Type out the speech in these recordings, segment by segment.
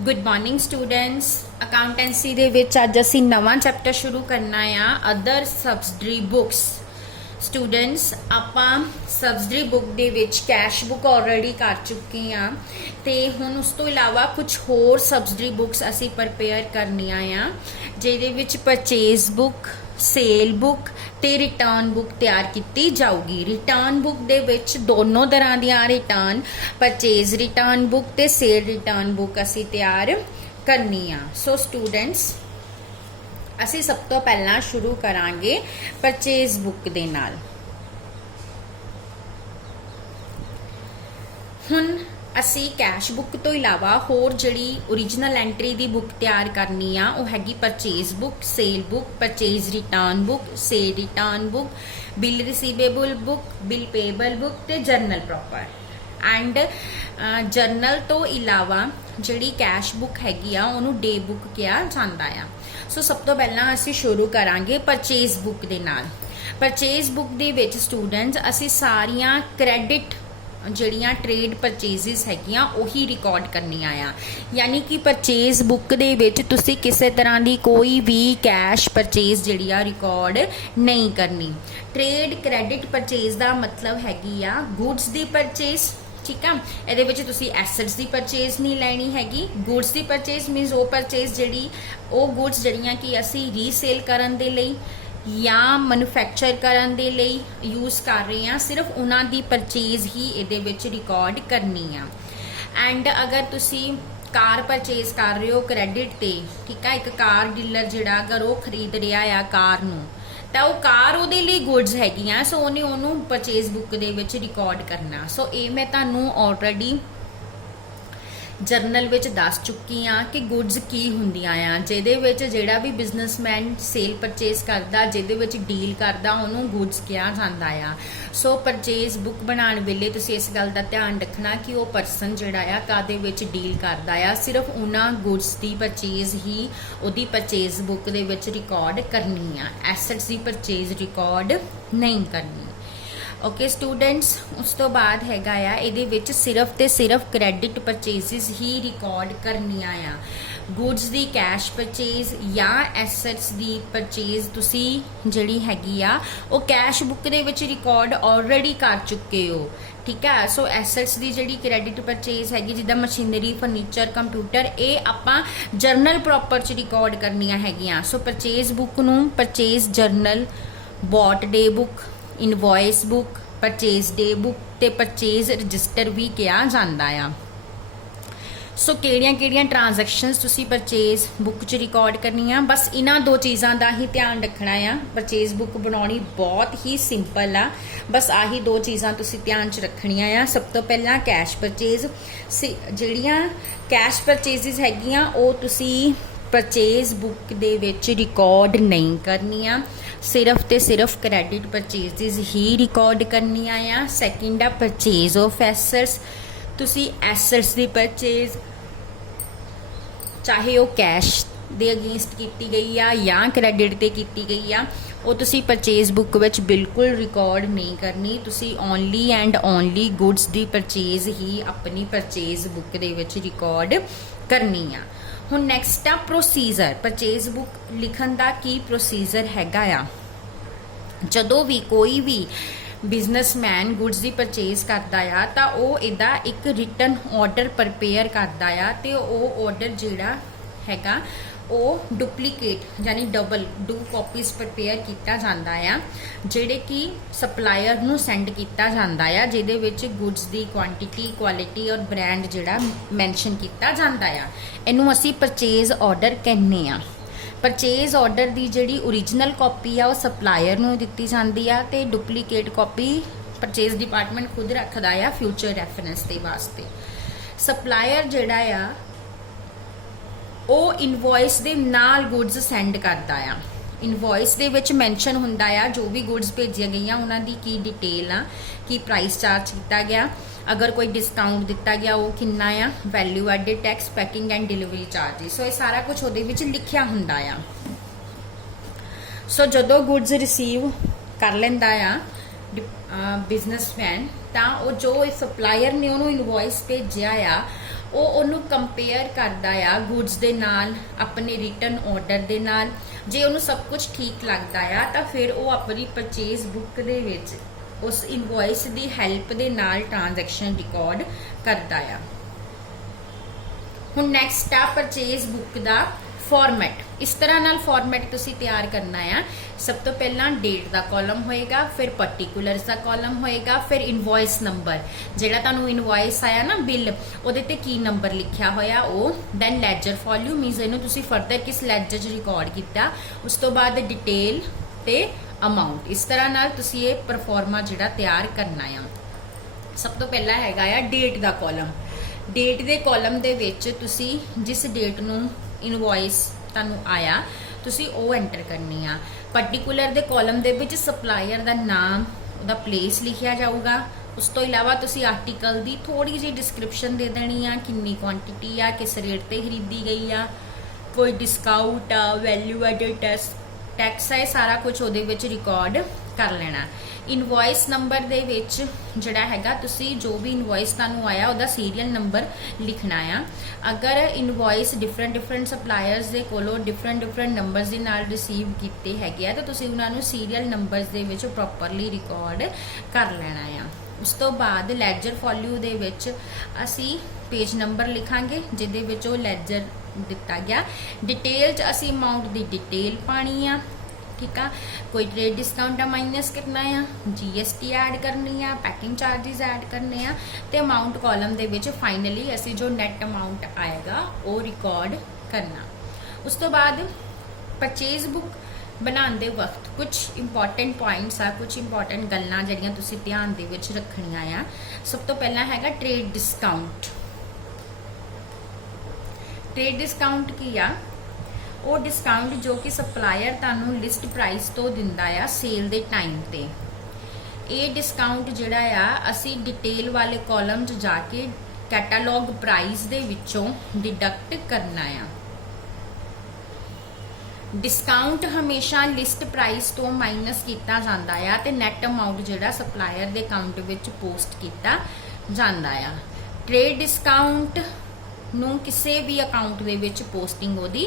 Good morning students. Accountancy दे विच अज असीं नवां chapter शुरू करना आ अदर सब्सिडरी बुक्स। स्टूडेंट्स आपां सब्सिडरी बुक दे विच कैश बुक ऑलरेडी कर चुके हैं ते हुण उस तो इलावा कुछ होर सब्सिडरी बुक्स असीं प्रिपेयर करनियां आ जिहदे विच परचेज बुक सेल बुक ते रिटर्न बुक तैयार की जाऊगी। रिटर्न बुक दे विच दोनों तरह दियां रिटर्न परचेज रिटर्न बुक ते सेल रिटर्न बुक असी तैयार करनी आ। सो स्टूडेंट्स असी सब तो पहला शुरू करांगे परचेज बुक दे नाल। हुण असी कैश बुक तो इलावा होर जिहड़ी ओरिजिनल एंट्री दी बुक तैयार करनी आ वो हैगी purchase book cell book purchase return book cell return book bill receivable book bill payable book ते जर्नल प्रॉपर एंड जर्नल तो इलावा जिहड़ी कैश बुक हैगी आ उहनूं डे बुक कहा जांदा आ। सो सब तो पहला असी शुरू करांगे परचेज बुक दे नाल। परचेज बुक दे विच स्टूडेंट्स असी सारियां क्रेडिट ਜਿਹੜੀਆਂ ट्रेड परचेजिज हैगियां ਉਹੀ रिकॉर्ड करनियां आ। यानी कि परचेज बुक दे विच तुसी किसी तरह की कोई भी कैश परचेज जिहड़ी आ रिकॉर्ड नहीं करनी। ट्रेड क्रेडिट परचेज का मतलब हैगी आ गुड्स दी परचेज। ठीक है, ਇਹਦੇ ਵਿੱਚ ਤੁਸੀਂ ਐਸੈਟਸ ਦੀ ਪਰਚੇਜ਼ ਨਹੀਂ ਲੈਣੀ ਹੈਗੀ। ਗੁੱਡਸ ਦੀ ਪਰਚੇਜ਼ ਮੀਨਸ ਉਹ ਪਰਚੇਜ਼ ਜਿਹੜੀ ਉਹ ਗੁੱਡਸ ਜਿਹੜੀਆਂ ਕਿ ਅਸੀਂ ਰੀਸੇਲ ਕਰਨ ਦੇ ਲਈ ਜਾਂ ਮੈਨੂਫੈਕਚਰ ਕਰਨ ਦੇ ਲਈ ਯੂਜ਼ ਕਰ ਰਹੇ ਹਾਂ, ਸਿਰਫ ਉਹਨਾਂ ਦੀ ਪਰਚੇਜ਼ ਹੀ ਇਹਦੇ ਵਿੱਚ ਰਿਕਾਰਡ ਕਰਨੀ ਆ। ਐਂਡ ਅਗਰ ਤੁਸੀਂ ਕਾਰ ਪਰਚੇਜ਼ ਕਰ ਰਹੇ ਹੋ ਕ੍ਰੈਡਿਟ ਤੇ, ਠੀਕ ਆ, ਇੱਕ ਕਾਰ ਡੀਲਰ ਜਿਹੜਾ ਅਗਰ ਉਹ ਖਰੀਦ ਰਿਹਾ ਆ ਕਾਰ ਨੂੰ ਤਾਂ ਉਹ ਕਾਰ ਉਹਦੇ ਲਈ ਗੁੱਡਸ ਹੈਗੀਆਂ, ਸੋ ਉਹਨੇ ਉਹਨੂੰ ਪਰਚੇਜ਼ ਬੁੱਕ ਦੇ ਵਿੱਚ ਰਿਕਾਰਡ ਕਰਨਾ। ਸੋ ਇਹ ਮੈਂ ਤੁਹਾਨੂੰ ਆਲਰੇਡੀ जरनल विच दस चुकी हाँ कि गुड्स की हुंदियां आ, जिहदे विच जिहड़ा भी बिजनेसमैन सेल परचेज करदा जिहदे विच डील करदा उहनूं गुड्स कहा जांदा आ। सो परचेज बुक बनाउण वेले तुसीं इस गल दा ध्यान रखना कि वो परसन जिहड़ा आ कादे विच डील करदा आ, सिर्फ उन्हां गुड्स दी परचेज ही उहदी परचेज बुक दे विच रिकॉर्ड करनी आ, एसेट्स दी परचेज रिकॉर्ड नहीं करनी। ओके स्टूडेंट्स, उस तो बाद हैगा आ इहदे विच सिर्फ ते सिर्फ क्रेडिट परचेजिज ही रिकॉर्ड करनियां आ। गुड्स दी कैश परचेज या एसेट्स दी परचेज तुसी जिहड़ी हैगी आ वो कैश बुक दे विच रिकॉर्ड ऑलरेडी कर चुके हो। ठीक है, सो एसेट्स दी जिहड़ी क्रेडिट परचेज हैगी जिद्दां मशीनरी फर्नीचर कंप्यूटर ये आपां जर्नल प्रॉपर च रिकॉर्ड करनियां हैगियां। सो परचेज बुक नूं purchase journal bought day book invoice book purchase day book ते परचेज रजिस्टर भी कहा जाता है। सो किहड़ियां ट्रांजैक्शनस तुसी परचेज बुक च रिकॉर्ड करनियां, बस इन्हां दो चीज़ां दा ही ध्यान रखना आ। परचेज बुक बनाउणी बहुत ही सिंपल आ, बस आही दो चीज़ां तुसी ध्यान च रखनियां आ। सब तो पहला कैश परचेज, जिहड़ियां कैश परचेजिज हैगियां वो तुसी परचेज बुक दे विच रिकॉर्ड नहीं करनियां, सिर्फ ते सिर्फ क्रेडिट परचेजिज ही रिकॉर्ड करनियां आ। सैकेंड आ परचेज ऑफ एसेट्स, तुसी एसेट्स दी परचेज चाहे वो कैश दे अगेंस्ट की गई आ या क्रेडिट ते की गई आ, वो तुसी परचेज बुक विच बिल्कुल रिकॉर्ड नहीं करनी। तुसी ओनली एंड ओनली गुड्स दी परचेज ही अपनी परचेज बुक दे विच रिकॉर्ड करनी आ। हुण नैक्सट आ प्रोसीजर। परचेज बुक लिखण दा की प्रोसीजर हैगा आ, जदों भी कोई भी बिजनेसमैन गुड्स की परचेज करता है तो वह इहदा एक रिटन ऑर्डर प्रिपेयर करता है तो वह ऑर्डर जिहड़ा हैगा वो डुप्लीकेट यानी डबल डू कॉपीज प्रिपेयर किया जाता है, जिहड़े कि सप्लायर नूं सेंड किया जाता है, जिहदे विच गुड्स की क्वांटिटी क्वालिटी और ब्रांड जिहड़ा मैंशन किया जाता है। इनू असी परचेज ऑर्डर कहने आ। परचेज ऑर्डर की जिहड़ी ओरिजिनल कॉपी आ वो सप्लायर नूं दित्ती जाती है ते डुप्लीकेट कॉपी परचेज डिपार्टमेंट खुद रखदा आ फ्यूचर रैफरेंस के वास्ते। सप्लायर जिहड़ा आ ਉਹ ਇਨਵॉइस ਦੇ ਨਾਲ ਗੁੱਡਸ ਸੈਂਡ ਕਰਦਾ ਆ। ਇਨਵॉइस ਦੇ ਵਿੱਚ ਮੈਂਸ਼ਨ ਹੁੰਦਾ ਆ ਜੋ ਵੀ ਗੁੱਡਸ ਭੇਜੀਆਂ ਗਈਆਂ ਉਹਨਾਂ ਦੀ ਕੀ ਡਿਟੇਲ ਆ, ਕੀ ਪ੍ਰਾਈਸ ਚਾਰਜ ਕੀਤਾ ਗਿਆ, अगर कोई डिस्काउंट दिता गया वो किन्ना आ, value added tax packing and delivery charges. So ये सारा कुछ वो लिखिया हुंदा आ। सो जदों गुड्स रिसीव कर लेंदा आ बिजनेसमैन, तो जो सप्लायर ने उन्होंने इनवॉइस भेजिया आ ਉਹ ਉਹਨੂੰ ਕੰਪੇਅਰ ਕਰਦਾ ਆ ਗੁੱਡਸ ਦੇ ਨਾਲ, ਆਪਣੇ ਰਿਟਨ ਆਰਡਰ ਦੇ ਨਾਲ। ਜੇ ਉਹਨੂੰ ਸਭ ਕੁਝ ਠੀਕ ਲੱਗਦਾ ਆ ਤਾਂ ਫਿਰ ਉਹ ਆਪਣੀ ਪਰਚੇਜ਼ ਬੁੱਕ ਦੇ ਵਿੱਚ ਉਸ ਇਨਵੋਇਸ ਦੀ ਹੈਲਪ ਦੇ ਨਾਲ ਟ੍ਰਾਂਜੈਕਸ਼ਨ ਰਿਕਾਰਡ ਕਰਦਾ ਆ। ਹੁਣ ਨੈਕਸਟ ਆ ਪਰਚੇਜ਼ ਬੁੱਕ ਦਾ ਫਾਰਮੈਟ। इस तरह नाल फॉर्मेट तुसी तैयार करना है। सब तो पहला डेट का कॉलम होएगा, फिर पर्टिकुलर्स का कॉलम होएगा, फिर इनवॉइस नंबर जेड़ा तुहानू इनवॉइस आया ना बिल उहदे ते की नंबर लिखिया होया वो, दैन लैजर फॉल्यू मीनस इहनू तुसी फर्दर किस लैजर च रिकॉर्ड किया, उस तो बाद डिटेल ते अमाउंट। इस तरह नाल तुसी ये परफॉर्मा जेड़ा तैयार करना है। सब तो पहला हैगा आ डेट का कॉलम। डेट के कॉलम दे विच तुसी जिस डेट नू इनवॉइस ਤੁਹਾਨੂੰ ਆਇਆ ਤੁਸੀਂ ਉਹ ਐਂਟਰ ਕਰਨੀ ਆ। ਪਾਰਟਿਕੂਲਰ ਦੇ ਕਾਲਮ ਦੇ ਵਿੱਚ ਸਪਲਾਇਰ ਦਾ ਨਾਮ, ਉਹਦਾ ਪਲੇਸ ਲਿਖਿਆ ਜਾਊਗਾ। ਉਸ ਤੋਂ ਇਲਾਵਾ ਤੁਸੀਂ ਆਰਟੀਕਲ ਦੀ ਥੋੜੀ ਜਿਹੀ ਡਿਸਕ੍ਰਿਪਸ਼ਨ ਦੇ ਦੇਣੀ ਆ, ਕਿੰਨੀ ਕੁਆਂਟੀਟੀ ਆ, ਕਿਸ ਰੇਟ ਤੇ ਖਰੀਦੀ ਗਈ ਆ, ਕੋਈ ਡਿਸਕਾਊਂਟ ਆ, ਵੈਲਿਊ ਐਡਡ ਟੈਕਸ ਹੈ, ਸਾਰਾ ਕੁਝ ਉਹਦੇ ਵਿੱਚ ਰਿਕਾਰਡ ਕਰ ਲੈਣਾ। ਇਨਵॉइस ਨੰਬਰ ਦੇ ਵਿੱਚ ਜਿਹੜਾ ਹੈਗਾ ਤੁਸੀਂ ਜੋ ਵੀ ਇਨਵॉइस ਤੁਹਾਨੂੰ ਆਇਆ ਉਹਦਾ ਸੀਰੀਅਲ ਨੰਬਰ ਲਿਖਣਾ ਆ। ਅਗਰ ਇਨਵॉइस ਡਿਫਰੈਂਟ ਸਪਲਾਇਰਸ ਦੇ ਕੋਲੋਂ ਡਿਫਰੈਂਟ ਨੰਬਰਸ ਦੇ ਨਾਲ ਰਿਸੀਵ ਕੀਤੇ ਹੈਗੇ ਆ ਤਾਂ ਤੁਸੀਂ ਉਹਨਾਂ ਨੂੰ ਸੀਰੀਅਲ ਨੰਬਰਸ ਦੇ ਵਿੱਚ ਪ੍ਰੋਪਰਲੀ ਰਿਕਾਰਡ ਕਰ ਲੈਣਾ ਆ। ਉਸ ਤੋਂ ਬਾਅਦ ਲੈਜਰ ਫੋਲਿਓ ਦੇ ਵਿੱਚ ਅਸੀਂ ਪੇਜ ਨੰਬਰ ਲਿਖਾਂਗੇ ਜਿਹਦੇ ਵਿੱਚ ਉਹ ਲੈਜਰ ਦਿੱਤਾ ਗਿਆ। डिटेल च असी अमाउंट की डिटेल पानी आ, ठीक है। कोई ट्रेड डिस्काउंट माइनस करना है, GST ऐड करनी है, पैकिंग चार्जिस ऐड करने हैं, तो अमाउंट कॉलम दे विच फाइनली असी जो नैट अमाउंट आएगा वो रिकॉर्ड करना। उस तो बाद परचेज बुक बनाते वक्त कुछ इंपॉर्टेंट पॉइंट्स आ, कुछ इंपॉर्टेंट गल्लां जिहड़ियां तुसीं ध्यान दे विच रखणियां आ। सब तो पहला हैगा ट्रेड डिस्काउंट। ट्रेड डिस्काउंट की आ वो डिस्काउंट जो कि सप्लायर तुहानू लिस्ट प्राइस तो दिंदा आ सेल दे टाइम ते। ये डिस्काउंट जिहड़ा आ असी डिटेल वाले कॉलम च जाके कैटालॉग प्राइस दे विचों डिडक्ट करना आ। डिस्काउंट हमेशा लिस्ट प्राइस तो माइनस किया जाता है ते नैट अमाउंट जिहड़ा supplier they account which post किया जाता है। ट्रेड डिस्काउंट नूं किसी भी अकाउंट दे विच पोस्टिंग ओदी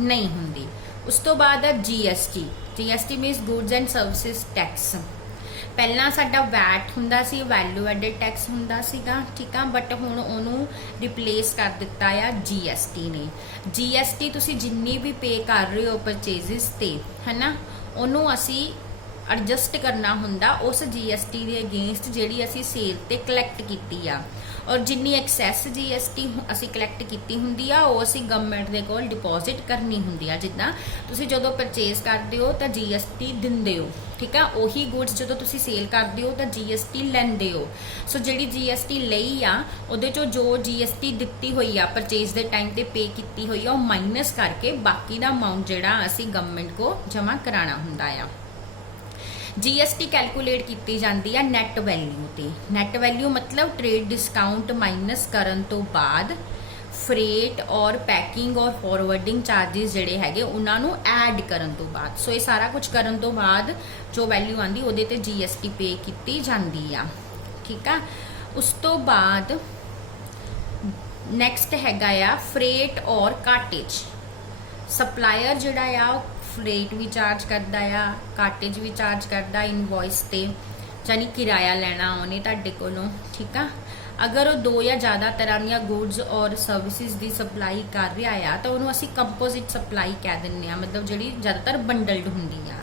नहीं हुंदी। उस तो बाद GST मीनस goods and services tax. पहला साडा वैट हुंदा सी, वैल्यू एडेड टैक्स हुंदा सीगा, ठीक आ, बट हुण ओनू रिप्लेस कर दिता आ GST ने। GST तुसी जिन्नी भी पे कर रहे हो परचेजिस ते है ना, ओनू असी एडजस्ट करना हुंदा उस GST दे अगेंस्ट जिहड़ी असी सेल ते कलैक्ट कीती आ, और जिन्नी एक्सैस GST असी कलैक्ट की हुंदी आ वो असी गवर्नमेंट दे कोल डिपॉजिट करनी हुंदी आ। जिद्दां तुसी जदों परचेज करदे हो तां GST दिंदे हो, ठीक है। उही गुड्स जदों तुसी सेल करदे हो तां GST लैंदे हो। सो जिहड़ी GST लई आ उहदे चों जो GST दित्ती होई आ परचेज दे टाइम ते पे कीती होई आ वो माइनस करके बाकी दा अमाउंट जिहड़ा असी गवर्नमेंट को जमा कराना हुंदा आ। GST कैलकुलेट की जाती है नैट वैल्यू ते। नैट वैल्यू मतलब ट्रेड डिस्काउंट माइनस करन तो बाद फ्रेट और पैकिंग और फॉरवर्डिंग चार्जिस जिहड़े हैगे उन्हां नूं ऐड करन तो बाद। सो ये सारा कुछ करन तो बाद जो वैल्यू आंदी उहदे ते GST पे की जाती आ, ठीक है। उस तो बाद नैक्सट हैगा आ फ्रेट और काटेज। सप्लायर जिहड़ा आ फ्रेट भी चार्ज करता है, काटेज भी चार्ज करता इनवॉइस ते, यानी किराया लेना उन्हें तुहाडे कोलों, ठीक है। अगर वो दो या ज़्यादा तरह दी गुड्स और सर्विसेज की सप्लाई कर रहा है तो उन्होंने असी कंपोजिट सप्लाई कह दिंदे आ, मतलब जिहड़ी ज़्यादातर बंडल्ड हुंदी आ।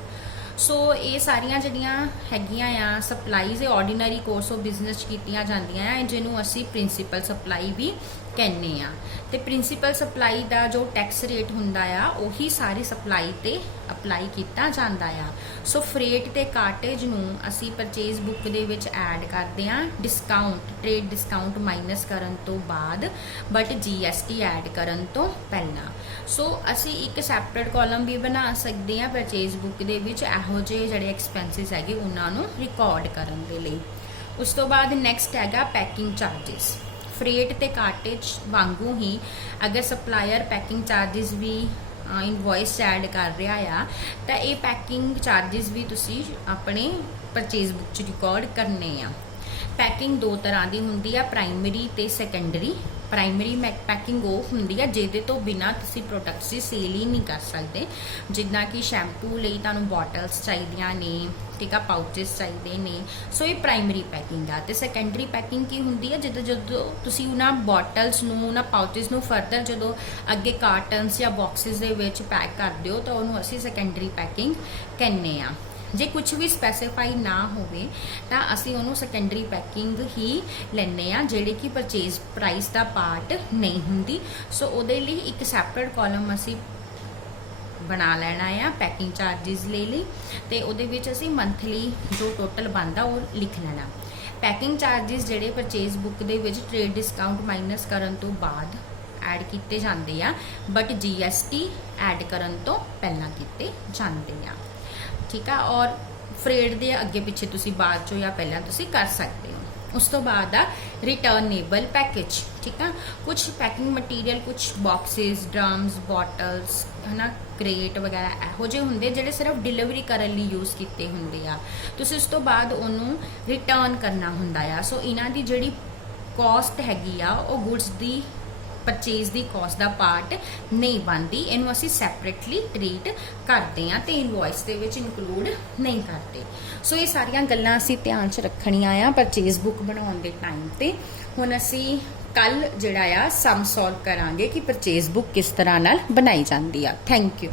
सो ये सारियां जिहड़ियां हैगियां आ supplies ordinary course of business कीतियां जांदियां आ, जिन्हों असी प्रिंसीपल सप्लाई भी कहने आ। ते प्रिंसीपल सप्लाई का जो टैक्स रेट हुंदा आ उही सारी सप्लाई ते अप्लाई किया जाता आ। सो फ्रेट ते कार्टेज नूं असी परचेज बुक दे विच ऐड करदे आ डिस्काउंट, ट्रेड डिस्काउंट माइनस करन तो बाद बट GST ऐड करन तो पहला। सो असी एक सैपरेट कॉलम भी बना सकते हैं परचेज बुक दे विच इहो जिहे जिहड़े एक्सपेंसिस हैगे उन्हां नूं रिकॉर्ड करन दे लई। उस तो बाद नैक्सट हैगा पैकिंग चार्जिस। फ्रेट ते कार्टेज वांगू ही अगर सप्लायर पैकिंग चार्जिस भी इनवॉइस ऐड कर रहा है तो ये पैकिंग चार्जिस भी तुसी अपने परचेज बुक च रिकॉर्ड करने आ। पैकिंग दो तरह की हुंदी आ, प्राइमरी ते सैकेंडरी। ਪ੍ਰਾਇਮਰੀ ਪੈਕਿੰਗ ਉਹ ਹੁੰਦੀ ਆ ਜਿਹਦੇ ਤੋਂ ਬਿਨਾ ਤੁਸੀਂ ਪ੍ਰੋਡਕਟਸ ਦੀ ਸੇਲ ਹੀ ਨਹੀਂ ਕਰ ਸਕਦੇ। ਜਿੱਦਾਂ ਕਿ ਸ਼ੈਂਪੂ ਲਈ ਤੁਹਾਨੂੰ ਬੋਟਲਸ ਚਾਹੀਦੀਆਂ ਨੇ, ਠੀਕ ਆ, ਪਾਊਚਸ ਚਾਹੀਦੇ ਨੇ, ਸੋ ਇਹ ਪ੍ਰਾਇਮਰੀ ਪੈਕਿੰਗ ਆ। ਤੇ ਸੈਕੰਡਰੀ ਪੈਕਿੰਗ ਕੀ ਹੁੰਦੀ ਆ, ਜਦੋਂ ਤੁਸੀਂ ਉਹਨਾਂ ਬੋਟਲਸ ਨੂੰ, ਉਹਨਾਂ ਪਾਊਚਸ ਨੂੰ ਫਰਦਰ ਜਦੋਂ ਅੱਗੇ ਕਾਰਟਨਸ ਜਾਂ ਬਾਕਸਿਸ ਦੇ ਵਿੱਚ ਪੈਕ ਕਰਦੇ ਹੋ ਤਾਂ ਉਹਨੂੰ ਅਸੀਂ ਸੈਕੰਡਰੀ ਪੈਕਿੰਗ ਕਹਿੰਦੇ ਆ। ਜੇ ਕੁਝ ਵੀ ਸਪੈਸੀਫਾਈ ਨਾ ਹੋਵੇ ਤਾਂ ਅਸੀਂ ਉਹਨੂੰ ਸੈਕੰਡਰੀ ਪੈਕਿੰਗ ਹੀ ਲੈਂਦੇ ਆ, ਜਿਹੜੇ ਕਿ ਪਰਚੇਜ਼ ਪ੍ਰਾਈਸ ਦਾ ਪਾਰਟ ਨਹੀਂ ਹੁੰਦੀ। ਸੋ ਉਹਦੇ ਲਈ ਇੱਕ ਸੈਪਰੇਟ ਕਾਲਮ ਅਸੀਂ ਬਣਾ ਲੈਣਾ ਆ ਪੈਕਿੰਗ ਚਾਰजेस ਲਈ, ਤੇ ਉਹਦੇ ਵਿੱਚ ਅਸੀਂ ਮੰਥਲੀ ਜੋ ਟੋਟਲ ਬਣਦਾ ਉਹ ਲਿਖ ਲੈਣਾ। ਪੈਕਿੰਗ ਚਾਰजेस ਜਿਹੜੇ ਪਰਚੇਜ਼ ਬੁੱਕ ਦੇ ਵਿੱਚ ਟ੍ਰੇਡ ਡਿਸਕਾਊਂਟ ਮਾਈਨਸ ਕਰਨ ਤੋਂ ਬਾਅਦ ਐਡ ਕੀਤੇ ਜਾਂਦੇ ਆ, ਬਟ GST ਐਡ ਕਰਨ ਤੋਂ ਪਹਿਲਾਂ ਕੀਤੇ ਜਾਂਦੇ ਆ, ਠੀਕ ਆ। ਔਰ ਫਰੇਡ ਦੇ ਅੱਗੇ ਪਿੱਛੇ ਤੁਸੀਂ ਬਾਅਦ ਚੋਂ ਜਾਂ ਪਹਿਲਾਂ ਤੁਸੀਂ ਕਰ ਸਕਦੇ ਹੋ। ਉਸ ਤੋਂ ਬਾਅਦ ਆ ਰਿਟਰਨੇਬਲ ਪੈਕੇਜ, ਠੀਕ ਆ। ਕੁਝ ਪੈਕਿੰਗ ਮਟੀਰੀਅਲ, ਕੁਝ ਬਾਕਸਿਸ, ਡਰਮਸ, ਬੋਟਲਸ, ਹਨਾ, ਕ੍ਰੇਟ ਵਗੈਰਾ ਇਹੋ ਜਿਹੇ ਹੁੰਦੇ ਜਿਹੜੇ ਸਿਰਫ ਡਿਲੀਵਰੀ ਕਰਨ ਲਈ ਯੂਜ਼ ਕੀਤੇ ਹੁੰਦੇ ਆ। ਤੁਸੀਂ ਉਸ ਤੋਂ ਬਾਅਦ ਉਹਨੂੰ ਰਿਟਰਨ ਕਰਨਾ ਹੁੰਦਾ ਆ। ਸੋ ਇਹਨਾਂ ਦੀ ਜਿਹੜੀ ਕਾਸਟ ਹੈਗੀ ਆ ਉਹ ਗੁੱਡਸ ਦੀ ਪਰਚੇਜ਼ ਦੀ ਕਾਸਟ ਦਾ ਪਾਰਟ ਨਹੀਂ ਬਣਦੀ, ਇਹਨੂੰ ਅਸੀਂ ਸੈਪਰੇਟਲੀ ਟ੍ਰੀਟ ਕਰਦੇ ਆ ਤੇ ਇਨਵੋਇਸ ਦੇ ਵਿੱਚ ਇਨਕਲੂਡ ਨਹੀਂ ਕਰਦੇ। ਸੋ ਇਹ ਸਾਰੀਆਂ ਗੱਲਾਂ ਅਸੀਂ ਧਿਆਨ 'ਚ ਰੱਖਣੀਆਂ ਆ ਪਰਚੇਜ਼ ਬੁੱਕ ਬਣਾਉਣ ਦੇ ਟਾਈਮ ਤੇ। ਹੁਣ ਅਸੀਂ ਕੱਲ ਜਿਹੜਾ ਆ ਸਮ ਸੋਲਵ ਕਰਾਂਗੇ ਕਿ ਪਰਚੇਜ਼ ਬੁੱਕ ਕਿਸ ਤਰ੍ਹਾਂ ਨਾਲ ਬਣਾਈ ਜਾਂਦੀ ਆ। Thank you.